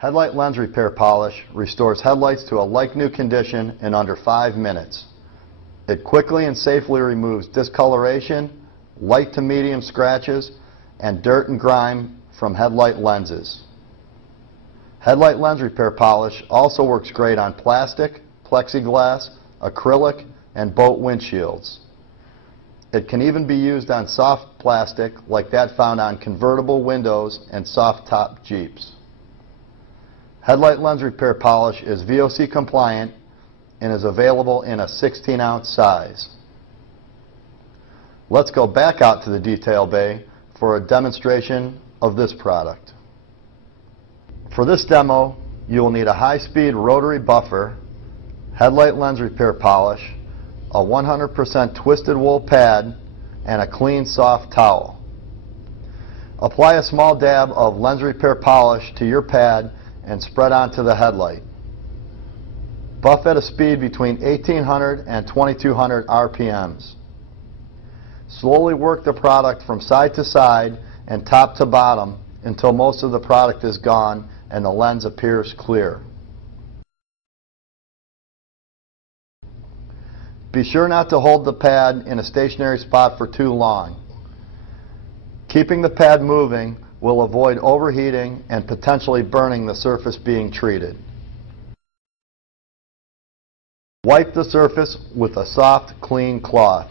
Headlight lens repair polish restores headlights to a like-new condition in under 5 minutes. It quickly and safely removes discoloration, light to medium scratches, and dirt and grime from headlight lenses. Headlight lens repair polish also works great on plastic, plexiglass, acrylic, and boat windshields. It can even be used on soft plastic like that found on convertible windows and soft-top Jeeps. Headlight lens repair polish is VOC compliant and is available in a 16-ounce size. Let's go back out to the detail bay for a demonstration of this product. For this demo, you will need a high-speed rotary buffer, headlight lens repair polish, a 100% twisted wool pad, and a clean, soft towel. Apply a small dab of lens repair polish to your pad and spread onto the headlight. Buff at a speed between 1800 and 2200 RPMs. Slowly work the product from side to side and top to bottom until most of the product is gone and the lens appears clear. Be sure not to hold the pad in a stationary spot for too long. Keeping the pad moving will avoid overheating and potentially burning the surface being treated. Wipe the surface with a soft, clean cloth.